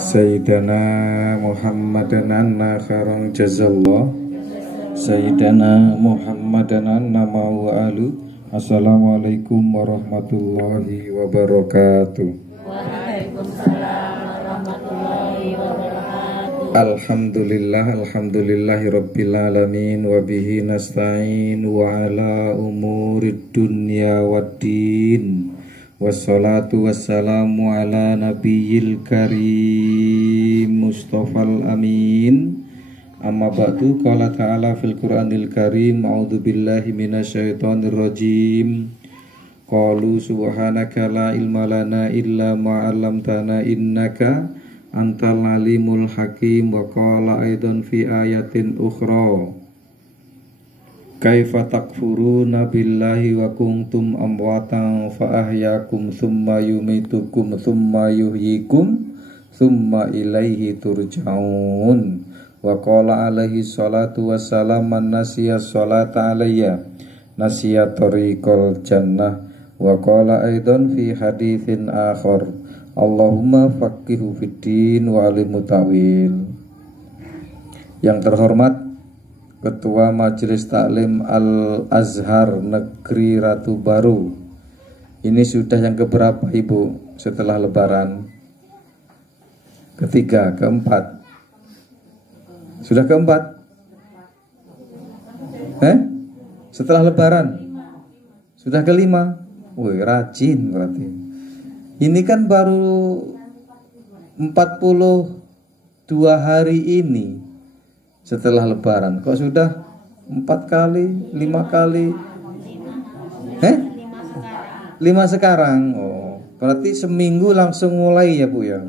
Sayyidana Muhammadan anna khairang jazallah Sayyidana Muhammadan anna ma'u alu. Assalamualaikum warahmatullahi wabarakatuh. Waalaikumsalam warahmatullahi wabarakatuh. Alhamdulillahi rabbil alamin. Wabihi nasta'in wa ala umurid dunya waddin. Wassalatu wassalamu ala nabiyil karim Mustafal amin. Amma ba'du, qala ta'ala fil Qur'anil karim. A'udzu billahi minasyaitonir rajim. Qalu subhanaka la ilma lana illa ma 'allamtana innaka antal alimul hakim. Wa qala aidan fi ayatin ukhra kaifa takfuruna billahi wa kuntum amwatan fa ahyakum thumma yumitukum thumma yuhyikum thumma ilaihi turja'un. Wa qala alaihi salatu wassalam man nasiya salata alayya nasiya tariqal jannah. Wa qala aidan fi haditsin akhar Allahumma faqihu fiddin wa alimhu ta'wil. Yang terhormat Ketua Majelis Taklim Al-Azhar Negeri Ratu Baru, ini sudah yang keberapa Ibu setelah Lebaran? Ketiga, keempat? Sudah keempat? Setelah Lebaran? Sudah kelima? Wih, rajin berarti. Ini kan baru 42 hari ini setelah Lebaran, kok sudah 4 kali, 5 kali? 5 sekarang. Oh, berarti seminggu langsung mulai ya Bu ya?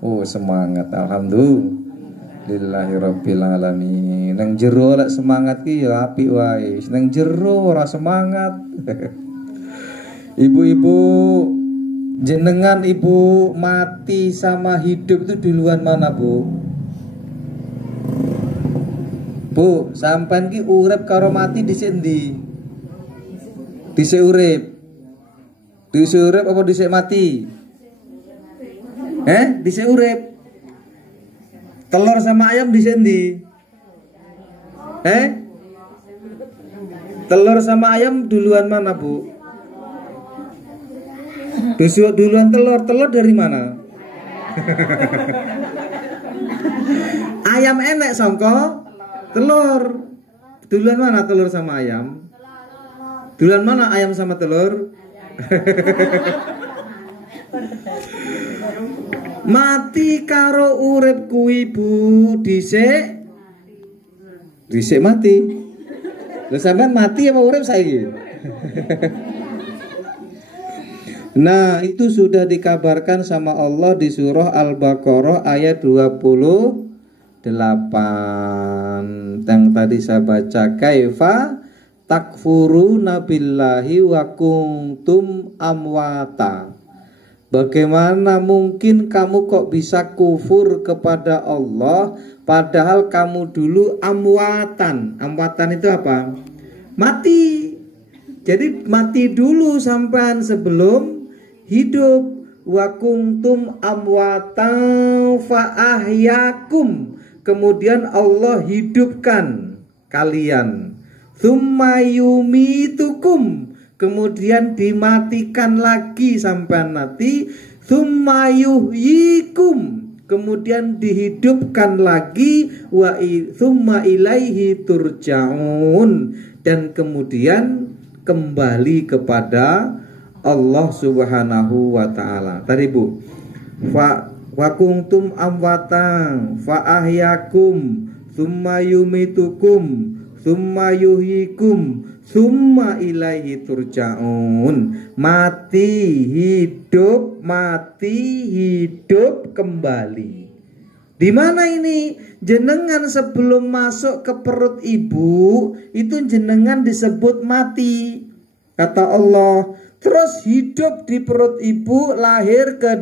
Oh, semangat, alhamdulillahirabbil alamin. Nang jero lek semangat ki ya apik wae. Nang jero ora semangat. Ibu-ibu, jenengan Ibu mati sama hidup itu duluan mana Bu? Bu, sampean ki urip karo mati dhisik endi? Dhisik urip. Dhisik urip apa dhisik mati? Dhisik urip. Telur sama ayam dhisik endi? Telur sama ayam duluan mana, Bu? Duluan telur. Telur dari mana? Ayam enek sangka telur. Duluan mana telur sama ayam? Duluan mana ayam sama telur? Mati karo urip kuwi Bu dhisik mati. Lha sampean mati apa urip saiki? Nah, itu sudah dikabarkan sama Allah di surah Al-Baqarah ayat 28 yang tadi saya baca. Kaifa takfuruna billahi wa kuntum amwata. Bagaimana mungkin kamu kok bisa kufur kepada Allah padahal kamu dulu amwatan. Amwatan itu apa? Mati. Jadi mati dulu sampean sebelum hidup. Wa kuntum amwatan fa ahyakum. Kemudian Allah hidupkan kalian. Tsumma yumitukum. Kemudian dimatikan lagi sampai mati. Tsumma yuhyikum. Kemudian dihidupkan lagi. Wa tsumma ilaihi turja'un. Dan kemudian kembali kepada Allah Subhanahu wa ta'ala. Tadi Bu, wa kuntum amwatan fa ahyakum tsumma yumitukum tsumma yuhyikum tsumma ilaihi turja'un. Mati hidup kembali. Di mana ini? Jenengan sebelum masuk ke perut ibu itu jenengan disebut mati, kata Allah. Terus hidup di perut ibu, lahir ke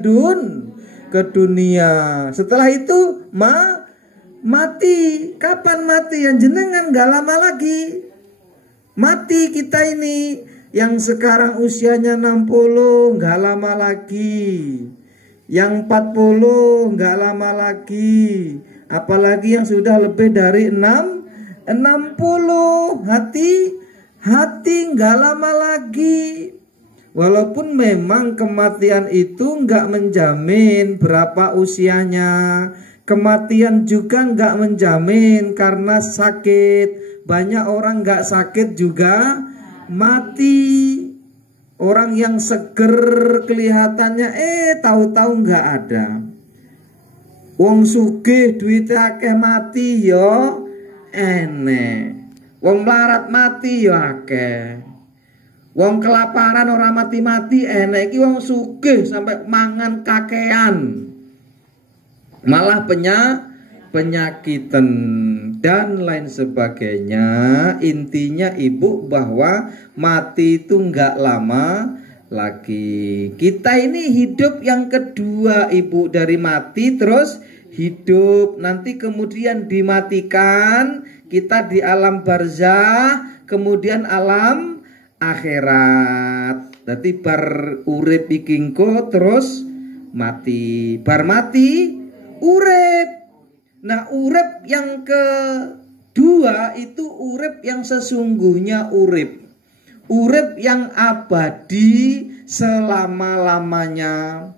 dunia. Setelah itu mati. Kapan mati? Yang jenengan gak lama lagi mati. Kita ini yang sekarang usianya 60 gak lama lagi. Yang 40 nggak lama lagi. Apalagi yang sudah lebih dari 60. Hati nggak lama lagi. Walaupun memang kematian itu nggak menjamin berapa usianya. Kematian juga nggak menjamin karena sakit. Banyak orang nggak sakit juga mati. Orang yang seger kelihatannya tahu-tahu nggak ada. Wong sugih duitnya akeh mati yo enek. Wong melarat mati yo akeh. Wong kelaparan orang mati-mati enek. Iki wong sugih sampai mangan kakean. Malah penyakitan dan lain sebagainya. Intinya ibu bahwa mati itu nggak lama lagi. Kita ini hidup yang kedua ibu, dari mati terus hidup, nanti kemudian dimatikan, kita di alam barzah, kemudian alam akhirat. Berarti bar urip iki engko terus mati, bar mati urip. Nah, urip yang kedua itu urip yang sesungguhnya urip. Urip yang abadi selama-lamanya.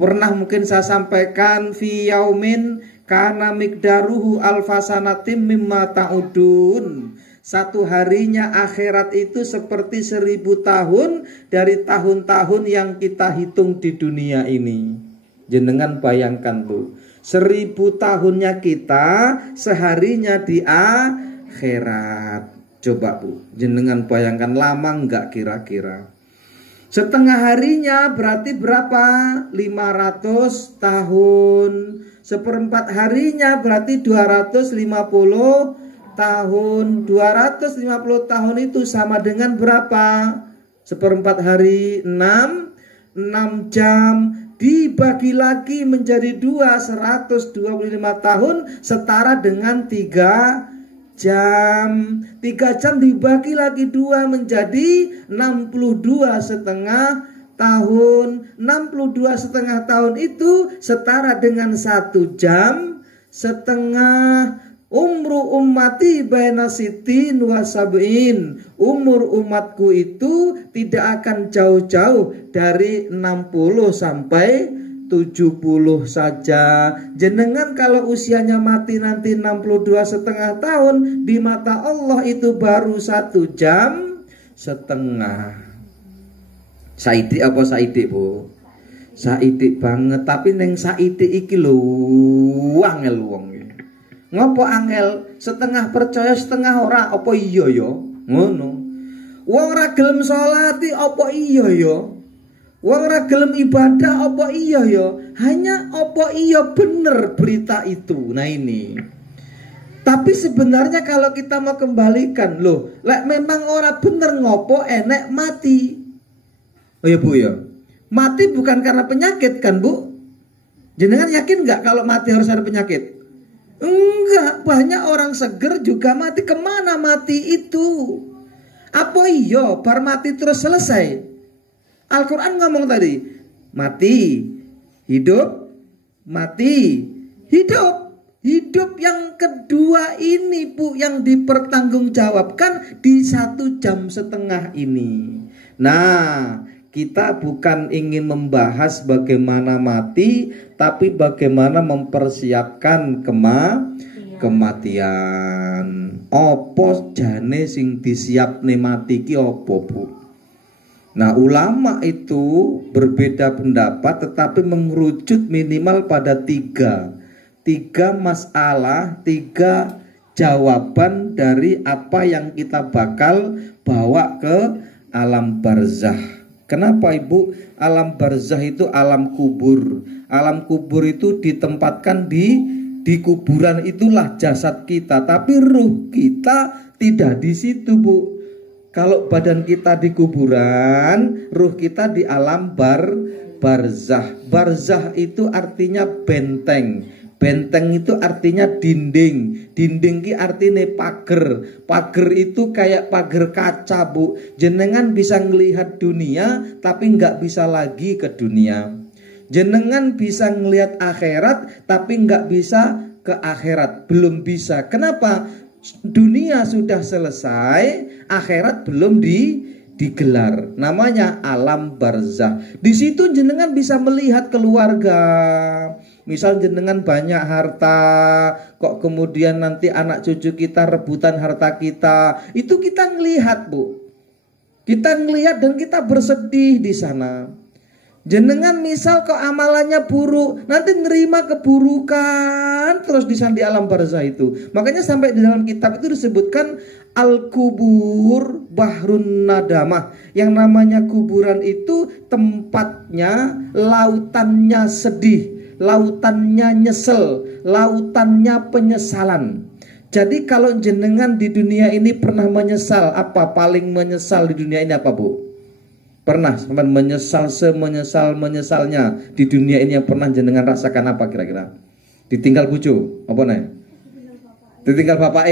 Pernah mungkin saya sampaikan fi yaumin kana miqdaruhu alfasanatim mimma ta'udun. Satu harinya akhirat itu seperti 1000 tahun dari tahun-tahun yang kita hitung di dunia ini. Jenengan bayangkan tuh, 1000 tahunnya kita, seharinya di akhirat. Coba bu, jenengan bayangkan lama enggak kira-kira? Setengah harinya berarti berapa? 500 tahun. Seperempat harinya berarti 250 tahun. 250 tahun itu sama dengan berapa? Seperempat hari 6 jam. Dibagi lagi menjadi 2, 125 tahun setara dengan 3 jam. 3 jam dibagi lagi 2 menjadi 62,5 tahun. 62,5 tahun itu setara dengan 1 jam setengah. Umru ummati baina sitin wa sab'in. Umur umatku itu tidak akan jauh-jauh dari 60 sampai 70 saja. Jenengan kalau usianya mati nanti 62,5 tahun, di mata Allah itu baru 1 jam setengah. Saidik apa saidik bu? Saidik banget. Tapi neng saidik iki lho angel wong. Ngopo angel? Setengah percaya setengah ora. Apa iya ya? Ngono. Wong ra gelem sholati apa iya ya? Wong ra gelem ibadah apa iya ya? Hanya apa iya bener berita itu. Nah ini. Tapi sebenarnya kalau kita mau kembalikan, loh, lek memang ora bener ngopo enek mati. Oh ya bu ya. Mati bukan karena penyakit kan bu? Jenengan yakin nggak kalau mati harus ada penyakit? Enggak, banyak orang seger juga mati. Kemana mati itu? Apa iya bar mati terus selesai? Al-Quran ngomong tadi, mati, hidup, mati, hidup. Hidup yang kedua ini bu, yang dipertanggungjawabkan di 1 jam setengah ini. Nah, kita bukan ingin membahas bagaimana mati, tapi bagaimana mempersiapkan kematian. Opo jane sing disiapne mati ki opo bu? Nah, ulama itu berbeda pendapat, tetapi mengerucut minimal pada 3 masalah, 3 jawaban dari apa yang kita bakal bawa ke alam barzah. Kenapa ibu? Alam barzah itu alam kubur. Alam kubur itu ditempatkan di kuburan, itulah jasad kita. Tapi ruh kita tidak di situ bu. Kalau badan kita di kuburan, ruh kita di alam barzah. Barzah itu artinya benteng. Benteng itu artinya dinding. Dinding ki artinya pager. Pager itu kayak pager kaca bu. Jenengan bisa ngelihat dunia tapi nggak bisa lagi ke dunia. Jenengan bisa ngelihat akhirat tapi nggak bisa ke akhirat, belum bisa. Kenapa? Dunia sudah selesai, akhirat belum digelar. Namanya alam barzah. Di situ jenengan bisa melihat keluarga. Misal jenengan banyak harta, kok kemudian nanti anak cucu kita rebutan harta kita. Itu kita ngelihat, Bu. Kita ngelihat dan kita bersedih di sana. Jenengan misal kok amalannya buruk, nanti nerima keburukan terus di sana di alam barzah itu. Makanya sampai di dalam kitab itu disebutkan al-kubur bahrun nadamah. Yang namanya kuburan itu tempatnya lautannya sedih, lautannya nyesel, lautannya penyesalan. Jadi kalau jenengan di dunia ini pernah menyesal, apa paling menyesal di dunia ini apa, Bu? Pernah sampai menyesal semenyesal-menyesalnya di dunia ini yang pernah jenengan rasakan apa kira-kira? Ditinggal bucu, apa nih? Ditinggal bapak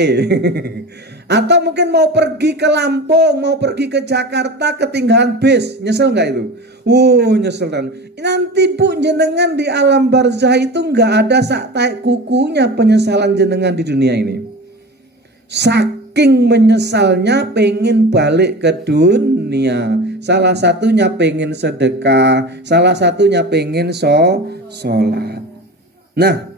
Atau mungkin mau pergi ke Lampung, mau pergi ke Jakarta, ketinggalan bis, nyesel nggak itu? Nyesel kan. Nanti Bu jenengan di alam barzah itu nggak ada sak taek kukunya penyesalan jenengan di dunia ini. Saking menyesalnya pengen balik ke dunia. Salah satunya pengen sedekah, salah satunya pengen sholat. Nah,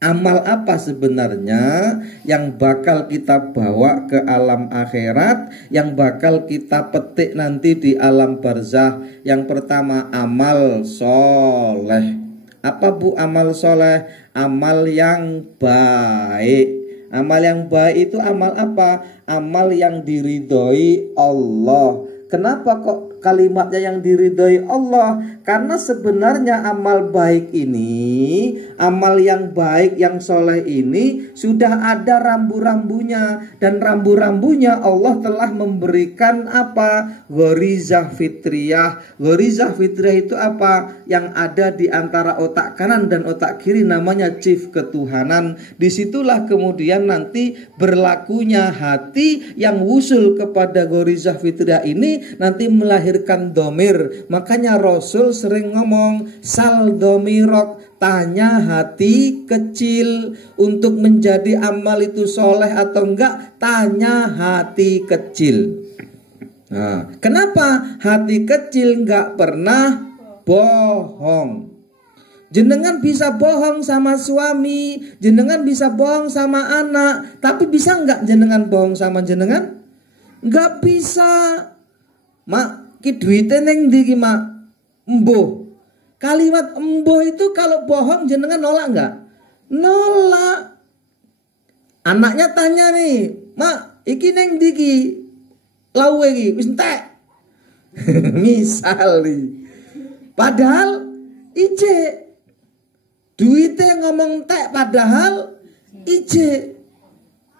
amal apa sebenarnya yang bakal kita bawa ke alam akhirat, yang bakal kita petik nanti di alam barzah? Yang pertama, amal soleh. Apa, Bu, amal soleh? Amal yang baik. Amal yang baik itu amal apa? Amal yang diridhoi Allah. Kenapa kok kalimatnya yang diridhoi Allah? Karena sebenarnya amal baik ini, amal yang baik, yang soleh ini sudah ada rambu-rambunya. Dan rambu-rambunya Allah telah memberikan apa? Ghorizah fitriyah. Ghorizah fitriyah itu apa? Yang ada di antara otak kanan dan otak kiri, namanya chief ketuhanan. Disitulah kemudian nanti berlakunya hati yang wusul kepada ghorizah fitriyah ini nanti melahirkan domir. Makanya Rasul sering ngomong sal domirok, tanya hati kecil. Untuk menjadi amal itu soleh atau enggak, tanya hati kecil. Nah, kenapa hati kecil enggak pernah bohong? Jenengan bisa bohong sama suami, jenengan bisa bohong sama anak, tapi bisa enggak jenengan bohong sama jenengan? Enggak bisa. Mak, ki duite neng ndi ki, Mak? Embuh. Kalimat embuh itu kalau bohong jenengan nolak enggak? Nolak. Anaknya tanya nih, Mak, iki neng ndi ki? Lawe ki wis entek. Misal nih. Padahal ije. Duite ngomong entek padahal ije.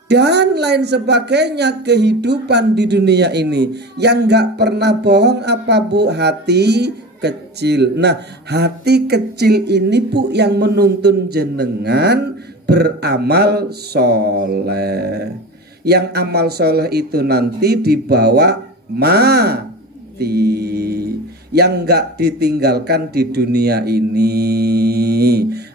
Dan lain sebagainya kehidupan di dunia ini. Yang gak pernah bohong apa, Bu? Hati kecil. Nah, hati kecil ini, Bu, yang menuntun jenengan beramal soleh. Yang amal soleh itu nanti dibawa mati, yang gak ditinggalkan di dunia ini.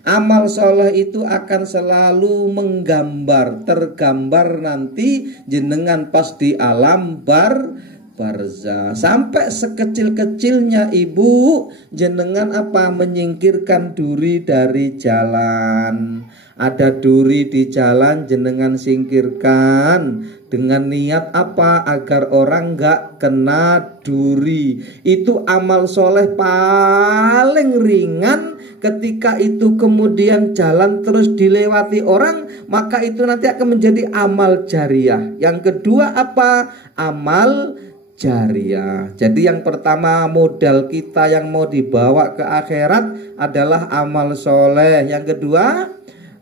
Amal soleh itu akan selalu menggambar, tergambar nanti jenengan pas di alam barzah. Sampai sekecil-kecilnya ibu jenengan apa? Menyingkirkan duri dari jalan. Ada duri di jalan jenengan singkirkan. Dengan niat apa? Agar orang gak kena duri. Itu amal soleh paling ringan. Ketika itu kemudian jalan terus dilewati orang, maka itu nanti akan menjadi amal jariah. Yang kedua apa? Amal jariah. Jadi yang pertama modal kita yang mau dibawa ke akhirat adalah amal soleh. Yang kedua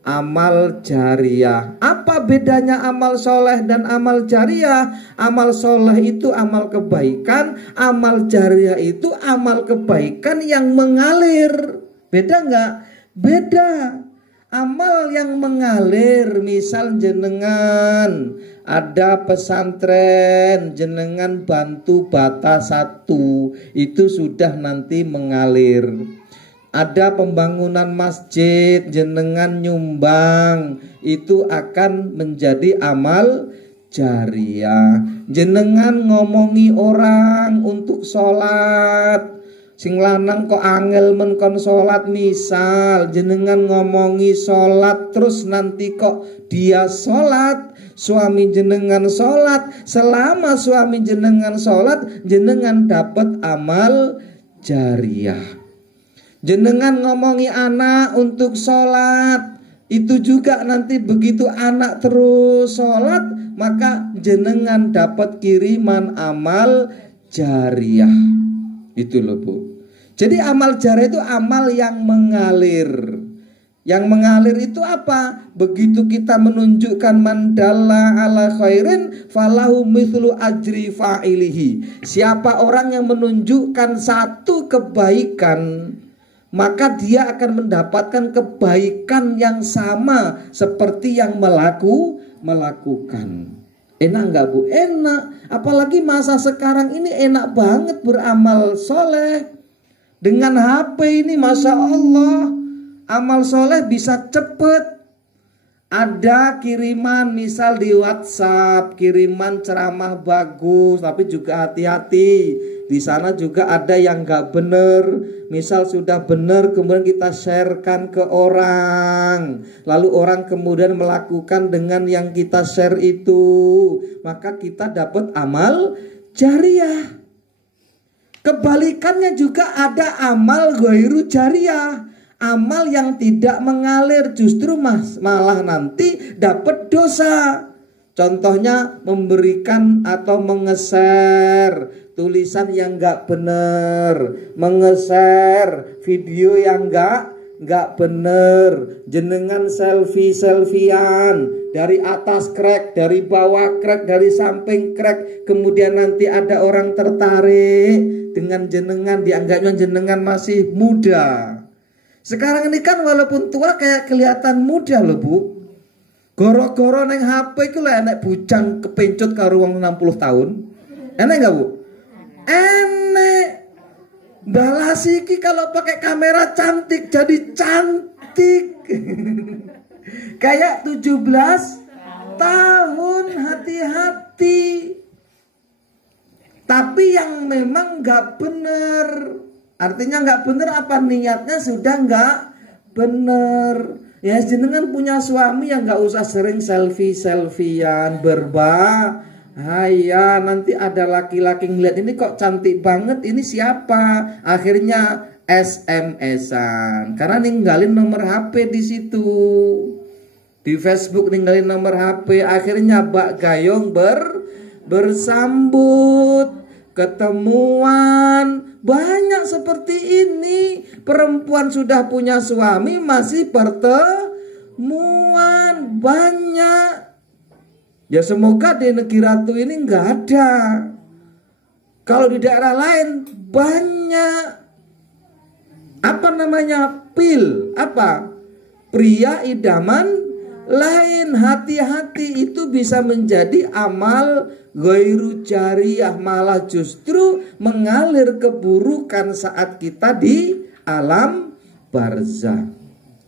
amal jariah. Apa bedanya amal soleh dan amal jariah? Amal soleh itu amal kebaikan, amal jariah itu amal kebaikan yang mengalir. Beda nggak? Beda. Amal yang mengalir, misal jenengan ada pesantren, jenengan bantu bata 1, itu sudah nanti mengalir. ada pembangunan masjid, jenengan nyumbang, itu akan menjadi amal jariah. Jenengan ngomongi orang untuk sholat, sing lanang kok angel men kon sholat, misal jenengan ngomongi sholat terus nanti kok dia sholat, suami jenengan sholat, selama suami jenengan sholat jenengan dapat amal jariah. Jenengan ngomongi anak untuk sholat, itu juga nanti begitu anak terus sholat, maka jenengan dapat kiriman amal jariah. Itu loh Bu. Jadi amal jariah itu amal yang mengalir. Yang mengalir itu apa? Begitu kita menunjukkan mandalla ala khairin falahu mithlu ajri fa'ilihi. Siapa orang yang menunjukkan satu kebaikan, maka dia akan mendapatkan kebaikan yang sama seperti yang melakukan. Enak nggak Bu? Enak. Apalagi masa sekarang ini enak banget beramal soleh. Dengan HP ini Masya Allah, amal soleh bisa cepet. Ada kiriman misal di WhatsApp, kiriman ceramah bagus, tapi juga hati-hati. Di sana juga ada yang nggak bener. Misal sudah bener kemudian kita sharekan ke orang, lalu orang kemudian melakukan dengan yang kita share itu, maka kita dapat amal jariah. Kebalikannya juga ada amal ghairu jariah, amal yang tidak mengalir, justru malah nanti dapat dosa. Contohnya memberikan atau mengeser tulisan yang nggak bener, mengeser video yang nggak bener, jenengan selfie-selfian, dari atas crack, dari bawah crack, dari samping crack, kemudian nanti ada orang tertarik dengan jenengan, dianggapnya jenengan masih muda. Sekarang ini kan walaupun tua kayak kelihatan muda loh Bu. Goro-goro neng HP itu lah enek bujang kepencut karo wong 60 tahun. Enek nggak Bu? Enek. Balas iki kalau pakai kamera cantik jadi cantik. Kayak 17 tahun, hati-hati. Tapi yang memang nggak bener. Artinya nggak bener apa? Niatnya sudah nggak bener. Ya jenengan punya suami yang nggak usah sering selfie-selfian berbahaya. Nanti ada laki-laki ngeliat ini kok cantik banget, ini siapa? Akhirnya SMS-an karena ninggalin nomor HP di situ. Di Facebook ninggalin nomor HP, akhirnya bak gayung bersambut, ketemuan. Banyak seperti ini. Perempuan sudah punya suami masih pertemuan. Banyak. Ya semoga di negeri Ratu ini nggak ada. Kalau di daerah lain banyak. Apa namanya? Pil. Apa? Pria idaman lain. Hati-hati, itu bisa menjadi amal ghairu jariah, malah justru mengalir keburukan saat kita di alam barzah.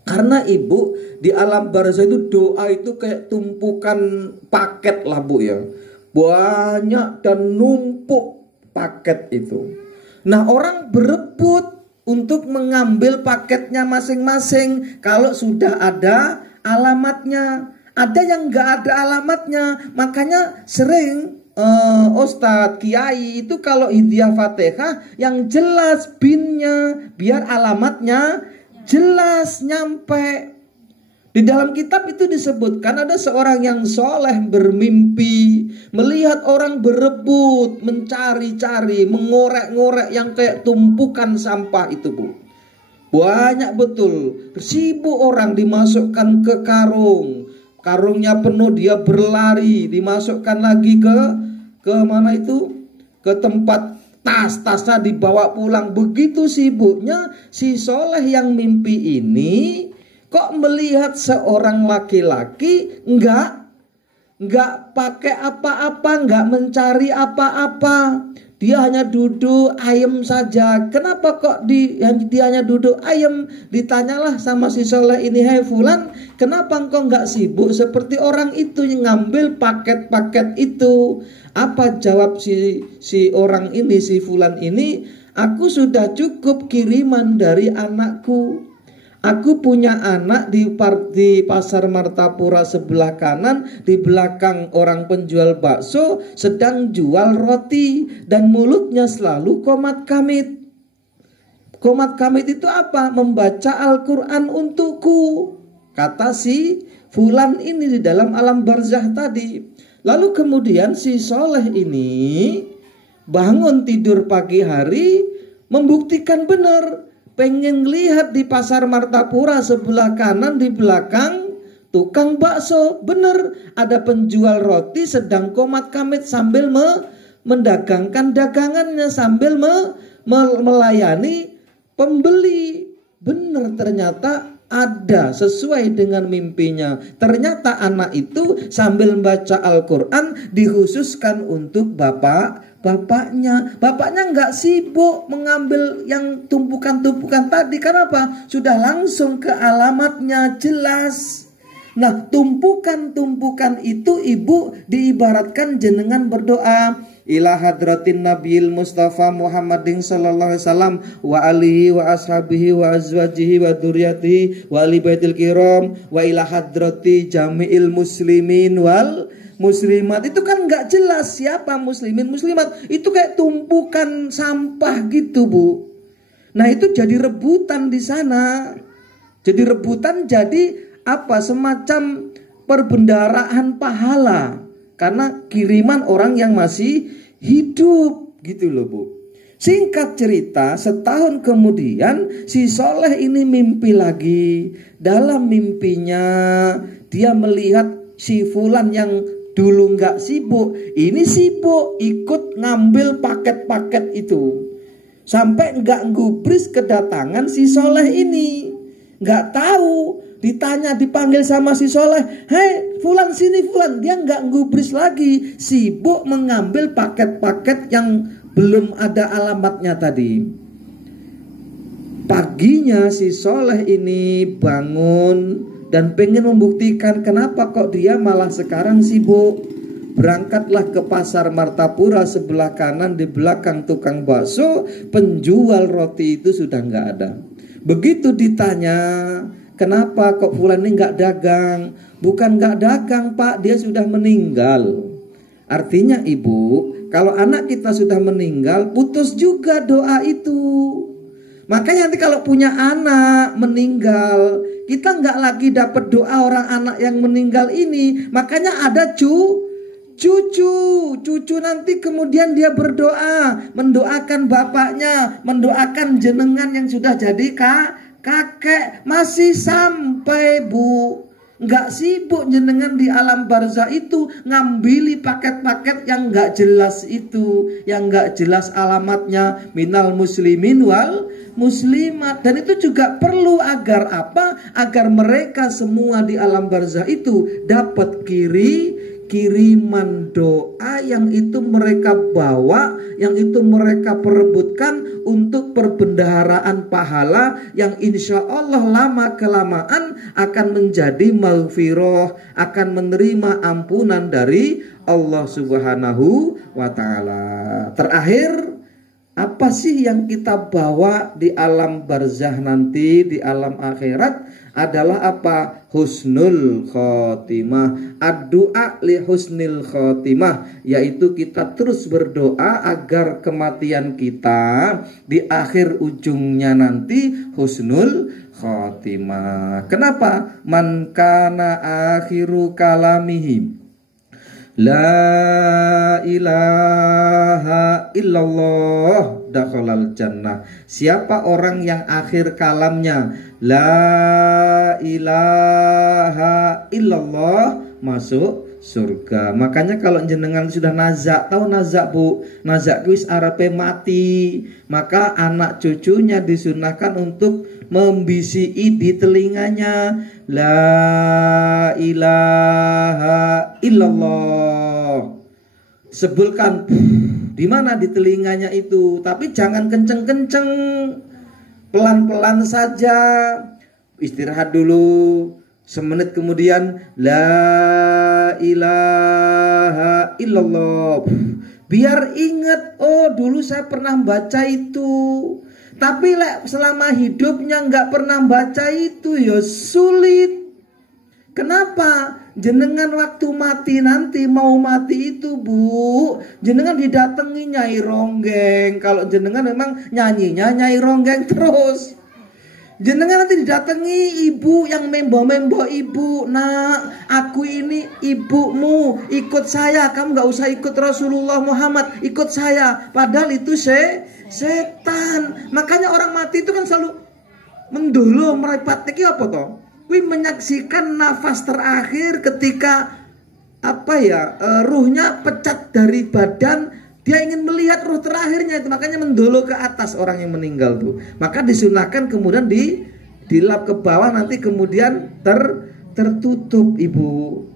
Karena Ibu, di alam barzah itu doa itu kayak tumpukan paket lah Bu ya. Banyak dan numpuk paket itu. Nah orang berebut untuk mengambil paketnya masing-masing kalau sudah ada alamatnya. Ada yang nggak ada alamatnya, makanya sering Ustadz, Kiai itu kalau hadiah Fatihah yang jelas binnya, biar alamatnya jelas nyampe. Di dalam kitab itu disebutkan ada seorang yang soleh bermimpi melihat orang berebut, mencari-cari, mengorek-ngorek yang kayak tumpukan sampah itu Bu. Banyak betul, sibuk orang dimasukkan ke karung. Karungnya penuh, dia berlari, dimasukkan lagi ke mana itu? Ke tempat tas-tasnya dibawa pulang. Begitu sibuknya si soleh yang mimpi ini kok melihat seorang laki-laki nggak pakai apa-apa, nggak mencari apa-apa. Dia hanya duduk ayem saja. Kenapa kok dia hanya duduk ayem? Ditanyalah sama si soleh ini, "Hai fulan, kenapa engkau nggak sibuk seperti orang itu yang ngambil paket-paket itu?" Apa jawab si orang ini, si fulan ini? "Aku sudah cukup kiriman dari anakku. Aku punya anak di pasar Martapura sebelah kanan, di belakang orang penjual bakso sedang jual roti dan mulutnya selalu qomat kamit." Qomat kamit itu apa? Membaca Al-Quran untukku, kata si fulan ini di dalam alam barzah tadi. Lalu kemudian si soleh ini bangun tidur pagi hari, membuktikan benar. Pengen lihat di pasar Martapura sebelah kanan di belakang tukang bakso. Bener, ada penjual roti sedang qomat kamit sambil mendagangkan dagangannya, sambil melayani pembeli. Bener, ternyata ada sesuai dengan mimpinya. Ternyata anak itu sambil membaca Al-Quran dikhususkan untuk bapaknya. Bapaknya nggak sibuk mengambil yang tumpukan-tumpukan tadi. Kenapa? Sudah langsung ke alamatnya, jelas. Nah, tumpukan-tumpukan itu ibu diibaratkan jenengan berdoa, ila hadratin Nabiil Mustafa Muhammadin sallallahu alaihi wasallam wa alihi wa ashabihi wa azwajihi wa dzurriyyatihi wa ali baitil kiram wa ila hadrati jami'il muslimin wal muslimat. Itu kan nggak jelas siapa muslimin muslimat. Itu kayak tumpukan sampah gitu, Bu. Nah, itu jadi rebutan di sana. Jadi rebutan, jadi apa? Semacam perbendaharaan pahala karena kiriman orang yang masih hidup gitu loh, Bu. Singkat cerita, setahun kemudian si soleh ini mimpi lagi. Dalam mimpinya dia melihat si fulan yang dulu nggak sibuk, ini sibuk ikut ngambil paket-paket itu. Sampai nggak gubris kedatangan si soleh ini. Nggak tahu, ditanya, dipanggil sama si soleh, "Hei fulan sini fulan." Dia nggak gubris lagi, sibuk mengambil paket-paket yang belum ada alamatnya tadi. Paginya si soleh ini bangun dan pengen membuktikan kenapa kok dia malah sekarang sibuk. Berangkatlah ke pasar Martapura sebelah kanan, di belakang tukang bakso, penjual roti itu sudah nggak ada. Begitu ditanya, "Kenapa kok fulan ini nggak dagang?" "Bukan nggak dagang, Pak, dia sudah meninggal." Artinya, Ibu, kalau anak kita sudah meninggal, putus juga doa itu. Makanya nanti kalau punya anak meninggal, kita nggak lagi dapat doa orang anak yang meninggal ini. Makanya ada cucu nanti kemudian dia berdoa, mendoakan bapaknya, mendoakan jenengan yang sudah jadi kakek. Masih sampai, Bu, nggak sibuk jenengan di alam barzah itu ngambili paket-paket yang nggak jelas itu, yang nggak jelas alamatnya, minal muslimin wal muslimat. Dan itu juga perlu agar apa? Agar mereka semua di alam barzah itu dapat kiriman doa yang itu mereka bawa, yang itu mereka perebutkan untuk perbendaharaan pahala yang insya Allah lama kelamaan akan menjadi maghfirah, akan menerima ampunan dari Allah Subhanahu wa Ta'ala. Terakhir, apa sih yang kita bawa di alam barzah nanti, di alam akhirat? Adalah apa? Husnul khotimah. Ad-du'a li husnil khotimah, yaitu kita terus berdoa agar kematian kita di akhir ujungnya nanti husnul khotimah. Kenapa? Man kana akhiru kalamihi la ilaha illallah dakhalal jannah. Siapa orang yang akhir kalamnya la ilaha illallah, masuk surga. Makanya kalau jenengan sudah nazak, tahu nazak, Bu? Nazak kuis arepe mati, maka anak cucunya disunahkan untuk membisiki di telinganya la ilaha illallah. Sebutkan Di mana? Di telinganya itu. Tapi jangan kenceng-kenceng, pelan-pelan saja. Istirahat dulu. Semenit kemudian la ilaha illallah. Biar ingat, oh dulu saya pernah baca itu. Tapi selama hidupnya nggak pernah baca itu, ya sulit. Kenapa? Jenengan waktu mati nanti, mau mati itu Bu, jenengan didatangi Nyai Ronggeng. Kalau jenengan memang nyanyinya Nyai Ronggeng terus, jenengan nanti didatangi ibu yang membo-membo ibu. Nah, aku ini ibumu, ikut saya. Kamu gak usah ikut Rasulullah Muhammad, ikut saya. Padahal itu setan. Makanya orang mati itu kan selalu mendolo meripat. Ini apa toh? Wih, menyaksikan nafas terakhir ketika ruhnya pecat dari badan. Dia ingin melihat ruh terakhirnya itu, makanya mendolo ke atas orang yang meninggal tuh. Maka disunahkan kemudian dilap ke bawah, nanti kemudian tertutup Ibu.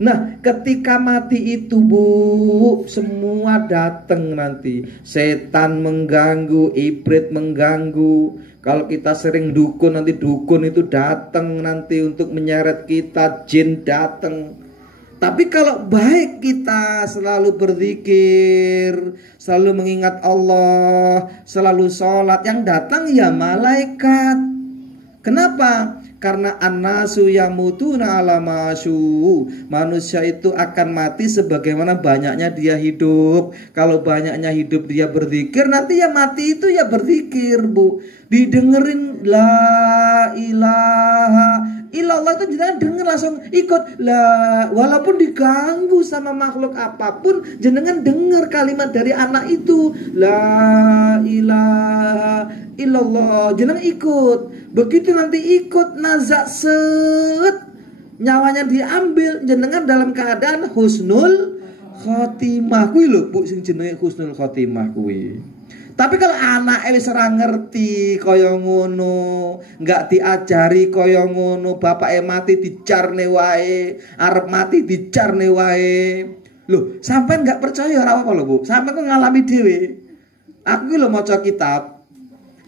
Nah, ketika mati itu Bu, semua datang nanti. Setan mengganggu, ibrit mengganggu. Kalau kita sering dukun, nanti dukun itu datang nanti untuk menyeret kita, jin datang. Tapi kalau baik kita selalu berzikir, selalu mengingat Allah, selalu sholat, yang datang ya malaikat. Kenapa? Karena annasu yamutuna ala masyu. Manusia itu akan mati sebagaimana banyaknya dia hidup. Kalau banyaknya hidup dia berzikir, nanti ya mati itu ya berzikir Bu. Didengerin la ilaha illallah itu jenengan denger langsung ikut lah. Walaupun diganggu sama makhluk apapun, jenengan denger kalimat dari anak itu la ilaha illallah, jenengan ikut. Begitu nanti ikut nazak set, nyawanya diambil, jenengan dalam keadaan husnul khotimah. Kuwi lho Bu sing jenenge husnul khotimah kuwi. Tapi kalau anak wis ora ngerti kaya ngono, enggak diajari kaya ngono, bapake mati dicarne wae, arep mati dicarne wae. Loh, sampean enggak percaya ora apa-apa lho Bu. Sampean kok ngalami dhewe. Aku iki lho maca kitab.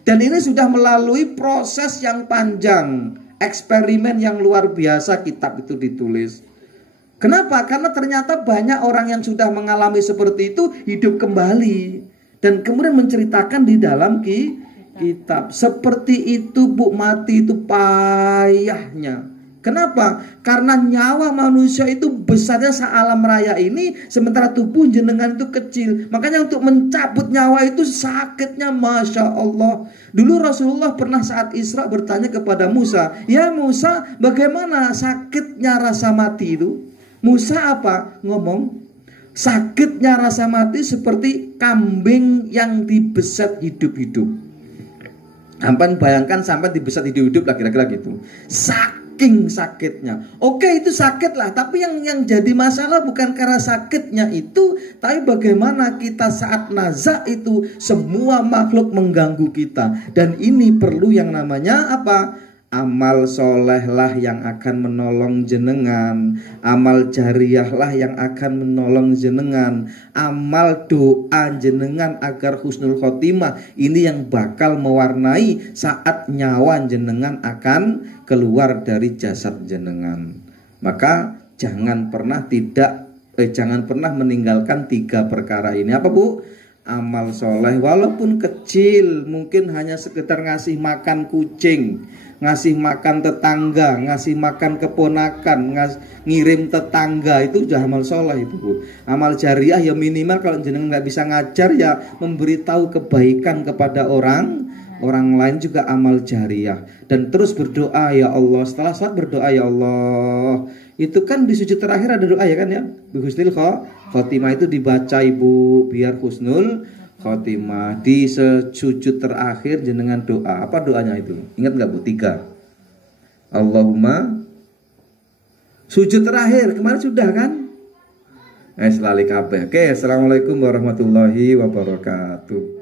Dan ini sudah melalui proses yang panjang, eksperimen yang luar biasa kitab itu ditulis. Kenapa? Karena ternyata banyak orang yang sudah mengalami seperti itu hidup kembali. Dan kemudian menceritakan di dalam kitab. Seperti itu Bu, mati itu payahnya. Kenapa? Karena nyawa manusia itu besarnya sealam raya ini, sementara tubuh jenengan itu kecil. Makanya untuk mencabut nyawa itu sakitnya Masya Allah. Dulu Rasulullah pernah saat Isra bertanya kepada Musa, ya Musa, bagaimana sakitnya rasa mati itu? Musa apa? Ngomong, sakitnya rasa mati seperti kambing yang dibeset hidup-hidup. Sampai bayangkan sampai dibeset hidup-hidup lah, kira-kira gitu. Saking sakitnya. Oke, itu sakit lah. Tapi yang jadi masalah bukan karena sakitnya itu, tapi bagaimana kita saat nazak itu semua makhluk mengganggu kita. Dan ini perlu yang namanya apa? Amal soleh lah yang akan menolong jenengan. Amal jariah lah yang akan menolong jenengan. Amal doa jenengan agar husnul khotimah. Ini yang bakal mewarnai saat nyawa jenengan akan keluar dari jasad jenengan. Maka jangan pernah meninggalkan 3 perkara ini. Apa Bu? Amal soleh walaupun kecil, mungkin hanya sekedar ngasih makan kucing, ngasih makan tetangga, ngasih makan keponakan, ngirim tetangga, itu sudah amal soleh itu Bu. Amal jariah ya minimal kalau jenengan nggak bisa ngajar ya memberitahu kebaikan kepada orang lain juga amal jariah. Dan terus berdoa ya Allah, setelah saat berdoa ya Allah. Itu kan di sujud terakhir ada doa ya kan ya. Husnul khotimah itu dibaca Ibu biar husnul khotimah. Di sujud terakhir jenengan doa. Apa doanya itu? Ingat nggak Bu? 3. Allahumma. Sujud terakhir kemarin sudah kan? Selali kabeh. Oke, assalamualaikum warahmatullahi wabarakatuh.